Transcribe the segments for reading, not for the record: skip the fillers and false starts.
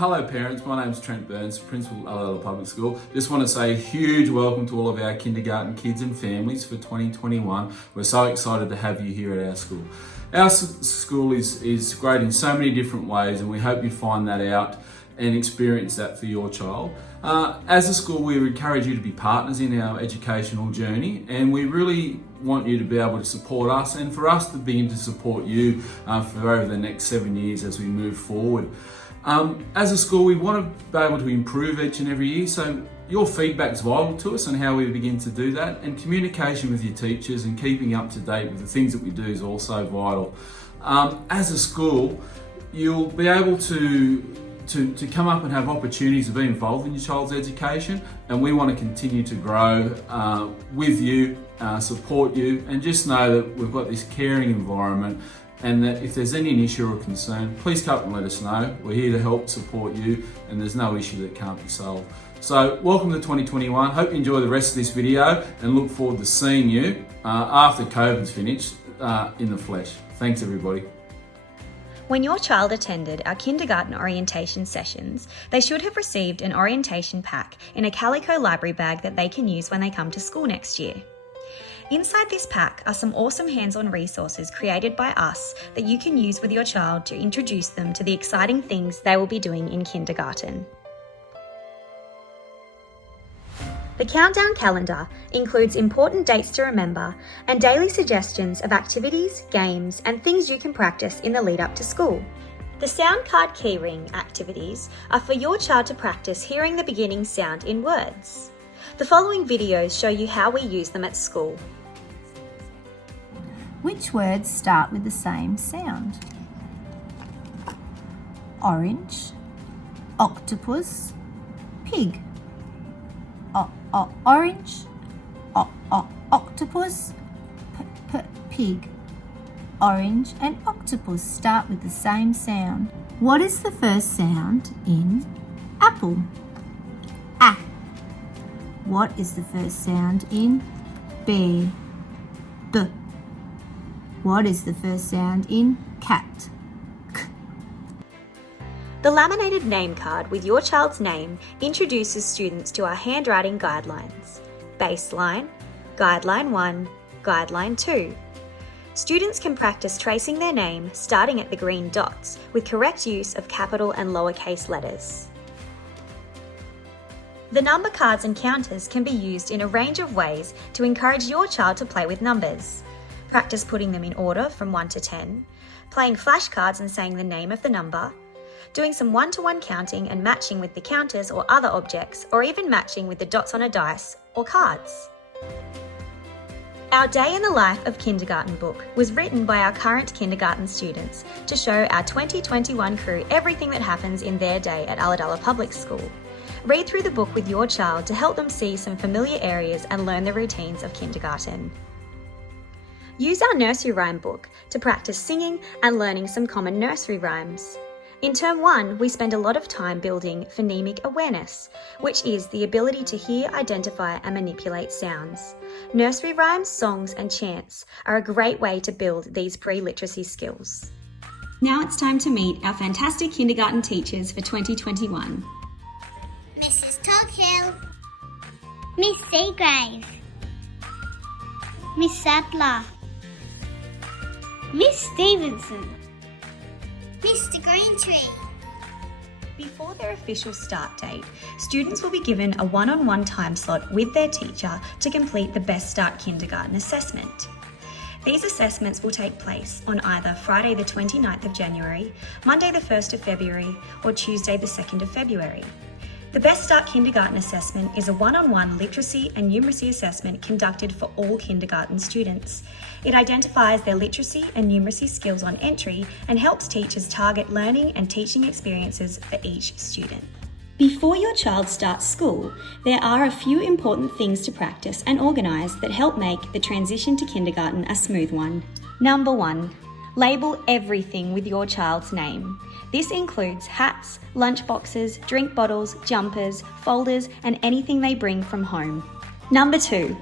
Hello parents, my name's Trent Burns, Principal of Untitled Public School. Just want to say a huge welcome to all of our kindergarten kids and families for 2021. We're so excited to have you here at our school. Our school is great in so many different ways, and we hope you find that out and experience that for your child. As a school, we encourage you to be partners in our educational journey, and we really want you to be able to support us and for us to begin to support you for over the next 7 years as we move forward. As a school, we want to be able to improve each and every year, so your feedback's vital to us and how we begin to do that, and communication with your teachers and keeping up to date with the things that we do is also vital. As a school, you'll be able to come up and have opportunities to be involved in your child's education, and we want to continue to grow with you, support you, and just know that we've got this caring environment, and that if there's any issue or concern, please come up and let us know. We're here to help support you, and there's no issue that can't be solved. So welcome to 2021. Hope you enjoy the rest of this video and look forward to seeing you after COVID's finished in the flesh. Thanks everybody. When your child attended our kindergarten orientation sessions, they should have received an orientation pack in a calico library bag that they can use when they come to school next year. Inside this pack are some awesome hands-on resources created by us that you can use with your child to introduce them to the exciting things they will be doing in kindergarten. The countdown calendar includes important dates to remember and daily suggestions of activities, games, and things you can practice in the lead up to school. The sound card keyring activities are for your child to practice hearing the beginning sound in words. The following videos show you how we use them at school. Which words start with the same sound? Orange, octopus, pig. Orange, octopus, pig. Orange and octopus start with the same sound. What is the first sound in apple? A. What is the first sound in bear? B. What is the first sound in cat? K. The laminated name card with your child's name introduces students to our handwriting guidelines. Baseline, Guideline 1, Guideline 2. Students can practice tracing their name starting at the green dots with correct use of capital and lowercase letters. The number cards and counters can be used in a range of ways to encourage your child to play with numbers. Practice putting them in order from 1 to 10, playing flashcards and saying the name of the number, doing some one-to-one counting and matching with the counters or other objects, or even matching with the dots on a dice or cards. Our Day in the Life of Kindergarten book was written by our current kindergarten students to show our 2021 crew everything that happens in their day at Ulladulla Public School. Read through the book with your child to help them see some familiar areas and learn the routines of kindergarten. Use our nursery rhyme book to practice singing and learning some common nursery rhymes. In Term 1, we spend a lot of time building phonemic awareness, which is the ability to hear, identify and manipulate sounds. Nursery rhymes, songs and chants are a great way to build these pre-literacy skills. Now it's time to meet our fantastic kindergarten teachers for 2021. Mrs. Toghill, Miss Seagrave, Miss Sadler, Miss Stevenson, Mr. Greentree. Before their official start date, students will be given a one-on-one time slot with their teacher to complete the Best Start Kindergarten assessment. These assessments will take place on either Friday the 29th of January, Monday the 1st of February, or Tuesday the 2nd of February. The Best Start Kindergarten assessment is a one-on-one literacy and numeracy assessment conducted for all kindergarten students. It identifies their literacy and numeracy skills on entry and helps teachers target learning and teaching experiences for each student. Before your child starts school, there are a few important things to practice and organise that help make the transition to kindergarten a smooth one. Number 1. Label everything with your child's name. This includes hats, lunch boxes, drink bottles, jumpers, folders, and anything they bring from home. Number 2.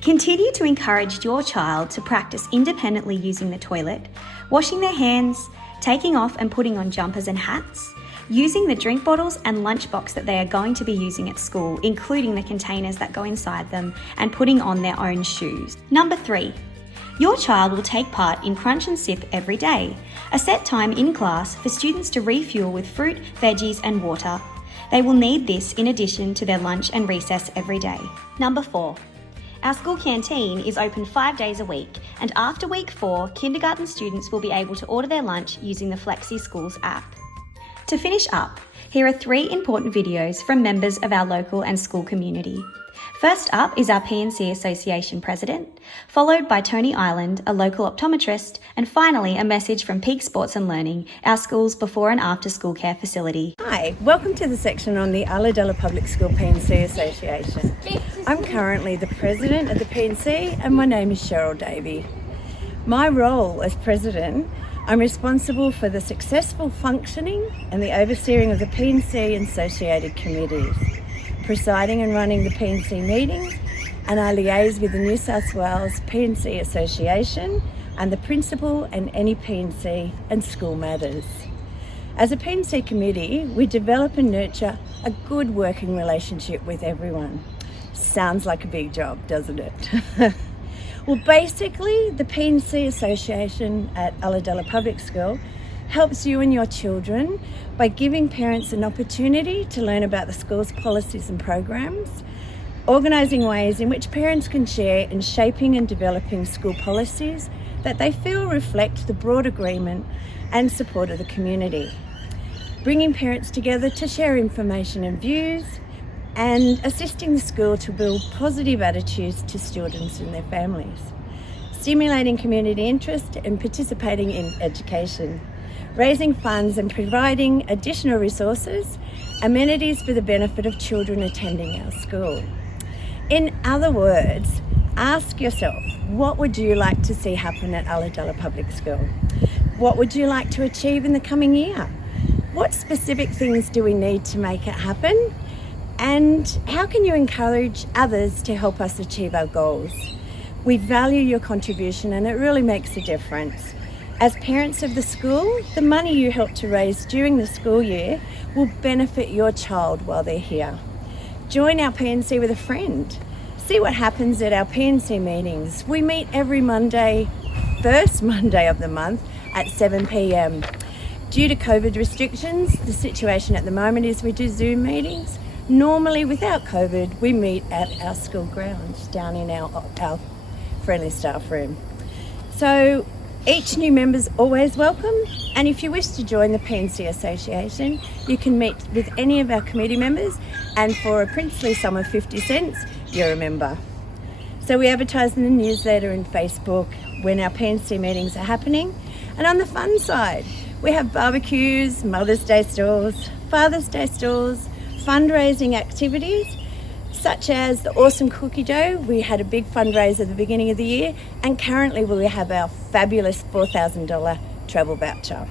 Continue to encourage your child to practice independently using the toilet, washing their hands, taking off and putting on jumpers and hats, using the drink bottles and lunchbox that they are going to be using at school, including the containers that go inside them, and putting on their own shoes. Number 3. Your child will take part in Crunch and Sip every day, a set time in class for students to refuel with fruit, veggies and water. They will need this in addition to their lunch and recess every day. Number 4. Our school canteen is open 5 days a week, and after week 4, kindergarten students will be able to order their lunch using the Flexi Schools app. To finish up, here are 3 important videos from members of our local and school community. First up is our P&C Association President, followed by Tony Island, a local optometrist, and finally a message from Peak Sports and Learning, our school's before and after school care facility. Hi, welcome to the section on the Ulladulla Public School P&C Association. I'm currently the President of the P&C and my name is Cheryl Davey. My role as President, I'm responsible for the successful functioning and the overseeing of the P&C and associated committees, presiding and running the P&C meetings, and I liaise with the New South Wales P&C Association and the principal and any P&C and school matters. As a P&C committee, we develop and nurture a good working relationship with everyone. Sounds like a big job, doesn't it? Well, basically, the P&C Association at Ulladulla Public School helps you and your children by giving parents an opportunity to learn about the school's policies and programs, organising ways in which parents can share in shaping and developing school policies that they feel reflect the broad agreement and support of the community, bringing parents together to share information and views, and assisting the school to build positive attitudes to students and their families, stimulating community interest and participating in education, raising funds and providing additional resources, amenities for the benefit of children attending our school. In other words, ask yourself, what would you like to see happen at Ulladulla Public School? What would you like to achieve in the coming year? What specific things do we need to make it happen? And how can you encourage others to help us achieve our goals? We value your contribution and it really makes a difference. As parents of the school, the money you help to raise during the school year will benefit your child while they're here. Join our P&C with a friend. See what happens at our P&C meetings. We meet every Monday, first Monday of the month at 7 p.m. Due to COVID restrictions, the situation at the moment is we do Zoom meetings. Normally, without COVID, we meet at our school grounds down in our friendly staff room. So each new member's always welcome, and if you wish to join the P&C Association, you can meet with any of our committee members, and for a princely sum of 50 cents, you're a member. So we advertise in the newsletter and Facebook when our P&C meetings are happening. And on the fun side, we have barbecues, Mother's Day stalls, Father's Day stalls, fundraising activities, such as the Awesome Cookie Dough. We had a big fundraiser at the beginning of the year, and currently we have our fabulous $4,000 travel voucher.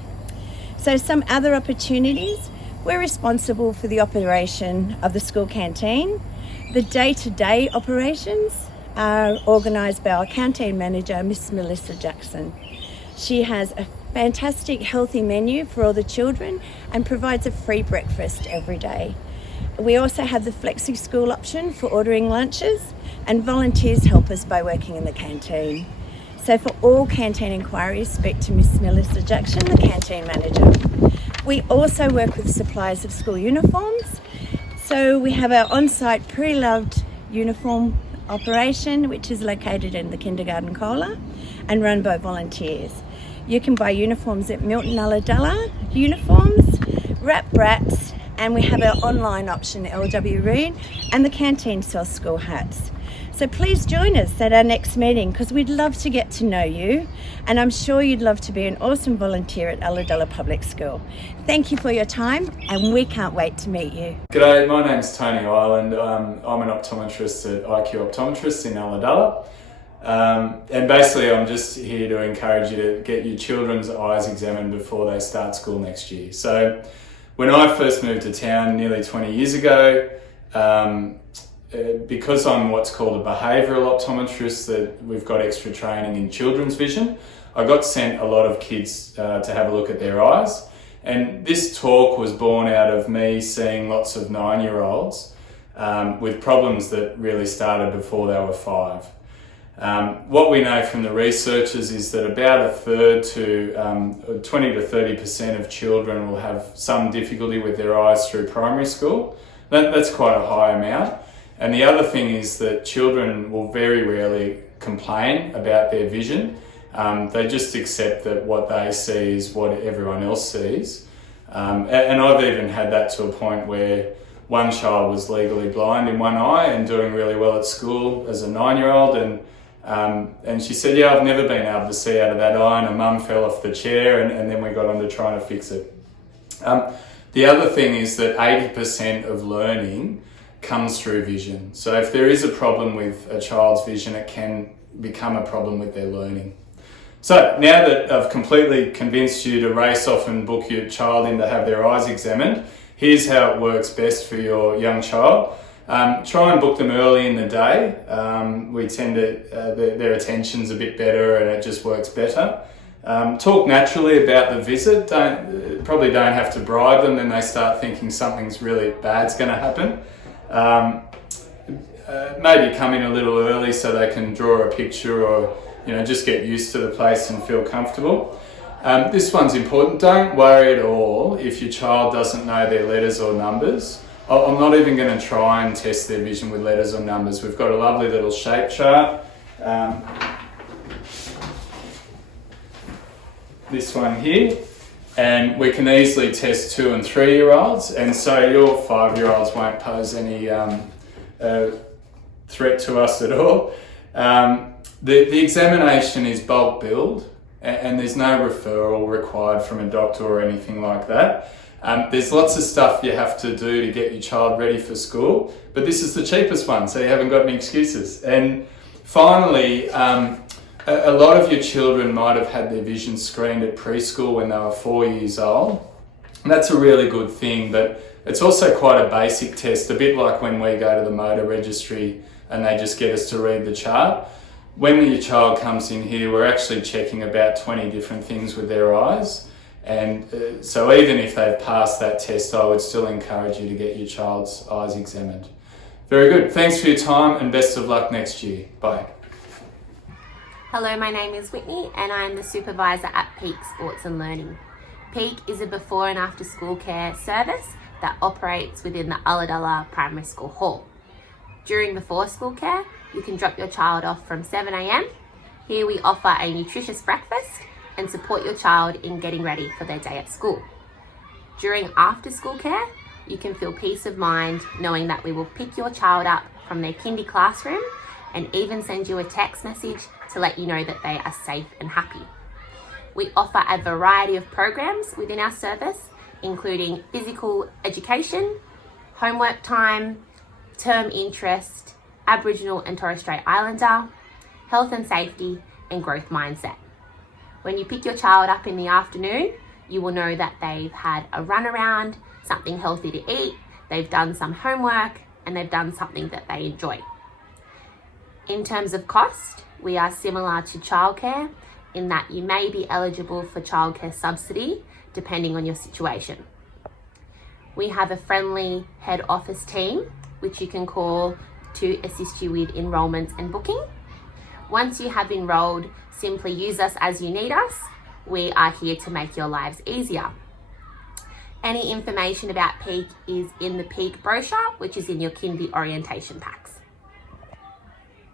So some other opportunities, we're responsible for the operation of the school canteen. The day-to-day operations are organised by our canteen manager, Miss Melissa Jackson. She has a fantastic healthy menu for all the children and provides a free breakfast every day. We also have the Flexi School option for ordering lunches, and volunteers help us by working in the canteen. So for all canteen inquiries, speak to Miss Melissa Jackson, the canteen manager. We also work with suppliers of school uniforms. So we have our on-site pre-loved uniform operation, which is located in the kindergarten cola and run by volunteers. You can buy uniforms at Milton Ulladulla Uniforms, Wrap Brats, and we have our online option, LW Reen, and the canteen sells school hats. So please join us at our next meeting because we'd love to get to know you, and I'm sure you'd love to be an awesome volunteer at Ulladulla Public School. Thank you for your time, and we can't wait to meet you. G'day, my name's Tony Island. I'm an optometrist at IQ Optometrists in Ulladulla. And basically I'm just here to encourage you to get your children's eyes examined before they start school next year. So when I first moved to town nearly 20 years ago, because I'm what's called a behavioural optometrist, that we've got extra training in children's vision, I got sent a lot of kids to have a look at their eyes. And this talk was born out of me seeing lots of 9-year-olds with problems that really started before they were 5. What we know from the researchers is that about a third to 20 to 30% of children will have some difficulty with their eyes through primary school. That's quite a high amount. And the other thing is that children will very rarely complain about their vision. They just accept that what they see is what everyone else sees. And I've even had that to a point where one child was legally blind in one eye and doing really well at school as a 9-year-old, and she said, yeah, I've never been able to see out of that eye, and her mum fell off the chair, and then we got on to trying to fix it. The other thing is that 80% of learning comes through vision. So if there is a problem with a child's vision, it can become a problem with their learning. So now that I've completely convinced you to race off and book your child in to have their eyes examined, here's how it works best for your young child. Try and book them early in the day. We tend to, their attention's a bit better and it just works better. Talk naturally about the visit. Probably don't have to bribe them, then they start thinking something's really bad's going to happen. Maybe come in a little early so they can draw a picture or just get used to the place and feel comfortable. This one's important. Don't worry at all if your child doesn't know their letters or numbers. I'm not even going to try and test their vision with letters or numbers. We've got a lovely little shape chart. This one here. And we can easily test 2 and 3-year-olds. And so your 5-year-olds won't pose any threat to us at all. The examination is bulk billed, and there's no referral required from a doctor or anything like that. There's lots of stuff you have to do to get your child ready for school, but this is the cheapest one, so you haven't got any excuses. And finally, a lot of your children might have had their vision screened at preschool when they were 4 years old. And that's a really good thing, but it's also quite a basic test, a bit like when we go to the motor registry and they just get us to read the chart. When your child comes in here, we're actually checking about 20 different things with their eyes. And so even if they've passed that test, I would still encourage you to get your child's eyes examined. Very good. Thanks for your time and best of luck next year. Bye. Hello, my name is Whitney and I'm the supervisor at Peak Sports and Learning. Peak is a before and after school care service that operates within the Ulladulla Primary School Hall. During before school care, you can drop your child off from 7 a.m. Here we offer a nutritious breakfast and support your child in getting ready for their day at school. During after school care, you can feel peace of mind knowing that we will pick your child up from their kindy classroom and even send you a text message to let you know that they are safe and happy. We offer a variety of programs within our service, including physical education, homework time, term interest, Aboriginal and Torres Strait Islander, health and safety, and growth mindset. When you pick your child up in the afternoon, you will know that they've had a run around, something healthy to eat, they've done some homework, and they've done something that they enjoy. In terms of cost, we are similar to childcare in that you may be eligible for childcare subsidy depending on your situation. We have a friendly head office team which you can call to assist you with enrolment and booking. Once you have enrolled, simply use us as you need us. We are here to make your lives easier. Any information about Peak is in the Peak brochure, which is in your kindy orientation packs.